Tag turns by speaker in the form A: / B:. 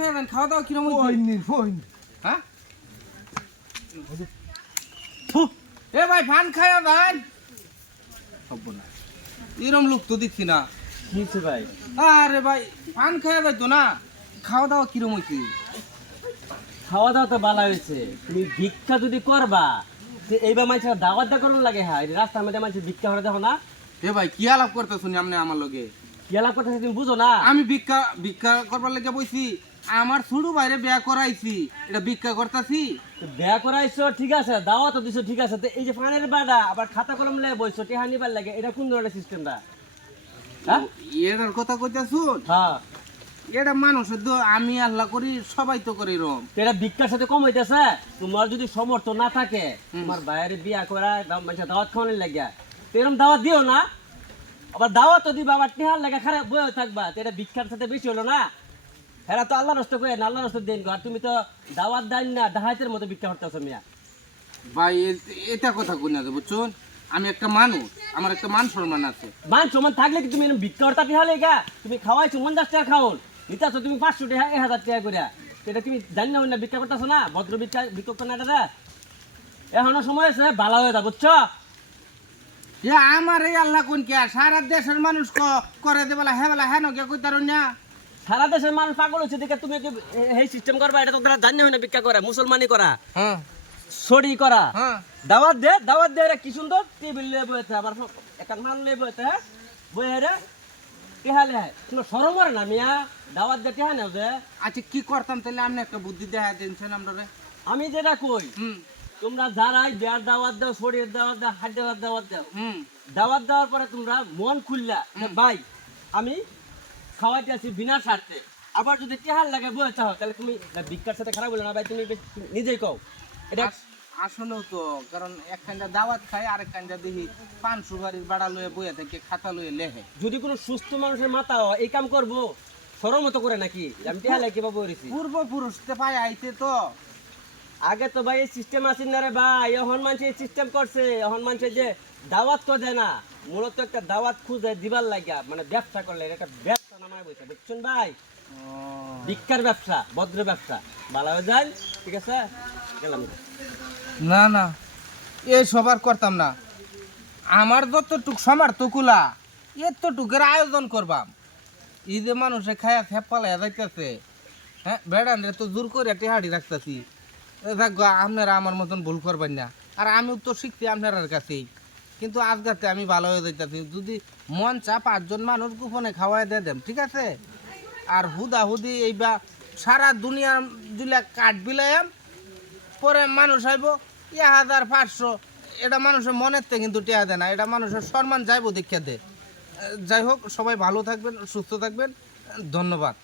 A: খেয়ে খাওয়া দাওয়া কিরম? হ্যাঁ? এ ভাই ফান খায়া এরম লোক তো দেখছি না।
B: ভাই?
A: আরে ভাই খায়া যাইতো না। খাওয়া দাওয়া কিরম হইছে?
B: খাওয়া দাওয়া তো ভালো হয়েছে তুমি ভিক্ষা যদি করবা এইবার মানুষের দাওয়াত দা করুন লাগে হ্যাঁ রাস্তার মধ্যে মানুষের ভিক্ষা করে দেখো না।
A: এ ভাই কি আলাপ করতে শুনি আপনি আমার লগে?
B: কি লাভ করতেছে তুমি বুঝো না।
A: আমি ভিক্ষা ভিক্ষা করবার লেগে বইছি। আমার ছোট বাইরে বিয়া করাইছি। এটা ভিক্ষা করতাছি।
B: তো বিয়া করাইছো ঠিক আছে। দাওয়াত দিছো ঠিক আছে। তো এই যে পানের বাড়া আবার খাতা কলম লেগে বইছো টেহা নিবার লাগে এটা কোন ধরনের সিস্টেমটা হ্যাঁ?
A: এটার কথা কইতা শুন
B: হ্যাঁ।
A: এটা মানুষের তো আমি আল্লাহ করি সবাই তো করি রম
B: তো এটা ভিক্ষার সাথে কম হইতেছে। তোমার যদি সমর্থ না থাকে তোমার বাইরে বিয়া করা মানুষের দাওয়াত খাওয়ানোর লাগে। তো এরকম দাওয়াত দিও না। আবার দাওয়াত তো দিবা আবার টেহার লাগে খারাপ বয়ে থাকবা। এটা ভিক্ষার সাথে বেশি হলো না? হেরা তো আল্লাহ নষ্ট করে আল্লাহ নষ্ট দেন আর তুমি তো দাওয়াত দেন না ডাহাইতের মতো ভিক্ষা করতেছো মিয়া।
A: ভাই এটা কথা কই না বুঝছুন? আমি একটা মানুষ আমার একটা মান সম্মান আছে।
B: মান সম্মান থাকলে কি তুমি ভিক্ষা করতে লেগা? তুমি খাওয়াইছো পঞ্চাশ টাকা খাওন নিতাছো তুমি পাঁচশো টাকা এক হাজার টাকা করে এটা তুমি জানি না না ভিক্ষা করতেছো না ভদ্র ভিক্ষা ভিক্ষক তো না এটা এখনও সময় আছে ভালো হয়ে যা বুঝছ?
A: এ আমার এই আল্লাহ কোন কে সারা দেশের মানুষ ক- করে দে বলা হে বলা হ্যাঁ নকে কই তার না
B: সারা দেশের মানুষ পাগল হচ্ছে দেখে তুমি কি এই সিস্টেম করবা? এটা তো তারা জানি হয় না ভিক্ষা করা মুসলমানি করা।
A: হ্যাঁ।
B: সরি করা।
A: হ্যাঁ।
B: দাওয়াত দে দাওয়াত দে কি সুন্দর। টেবিল লিয়ে বইতে আবার একটা মান লিয়ে বইতে হ্যাঁ? বই রে। টেহালে কোনো সরম করে না মিয়া? দাওয়াত দে টেহা নেও
A: আচ্ছা কি করতাম তাহলে? আপনি একটা বুদ্ধি দেখা দিনছেন আমরা
B: আমি যেটা কই
A: হুম।
B: তোমরা যারাই বিয়ার দাওয়াত দাও শরীর দাওয়াত দাও হাত দাওয়াত দাওয়াত দাও দাওয়াত দেওয়ার পরে তোমরা মন খুললা ভাই আমি খাওয়াইতে আছি বিনা স্বার্থে। আবার যদি টেহার লাগে বয়ে চাও তাহলে তুমি ভিক্ষার সাথে খারাপ বলো না ভাই তুমি নিজেই কও। এটা
A: আস- আসলেও তো কারণ এক কান্দা দাওয়াত খাই আরেক কান্দা দেখি পান সুপারির বাড়া লয়ে বইয়া থেকে খাতা লয়ে লেহে।
B: যদি কোনো সুস্থ মানুষের মাথা হয়, এই কাম করব। সরম মতো করে নাকি? আমি টেহার লাগে
A: পূর্বপুরুষ তে পাই আইতে তো।
B: আগে তো ভাই এই সিস্টেম আসেন না রে ভাই এখন মানুষ এই সিস্টেম করছে এখন মানুষ যে দাওয়াত তো দেয় না মূলত একটা দাওয়াত খুঁজে দিবার লাগা মানে ব্যবসা করলে এটা একটা ব্যবসা নামায় বসে বুঝছেন ভাই? ভিক্ষার ব্যবসা ভদ্র ব্যবসা ভালো হয়ে যায় ঠিক আছে? গেলাম।
A: না না এ সবার করতাম না। আমার যতটুক সমার্থকুলা এতটুকের আয়োজন করবাম। এই যে মানুষে খায়া থেপালা যাইতেছে হ্যাঁ বেড়ান রে তো জোর করে টেহাড়ি রাখতেছি। দেখ আপনারা আমার মতন ভুল করবেন না। আর আমিও তো শিখছি আপনার কাছেই। কিন্তু আজকাতে আমি ভালো হয়ে যাইতেছি। যদি মন চা পাঁচজন মানুষ গোপনে খাওয়াই দিয়ে দেন, ঠিক আছে? আর হুদা হুদি এইবা সারা দুনিয়ার দিলে কাঠ বিলাম পরে মানুষ আইব এক হাজার পাঁচশো। এটা মানুষের মনের থেকে কিন্তু টেয়া দেয় না। এটা মানুষের সম্মান যাইব দীক্ষা দে। যাই হোক, সবাই ভালো থাকবেন, সুস্থ থাকবেন। ধন্যবাদ।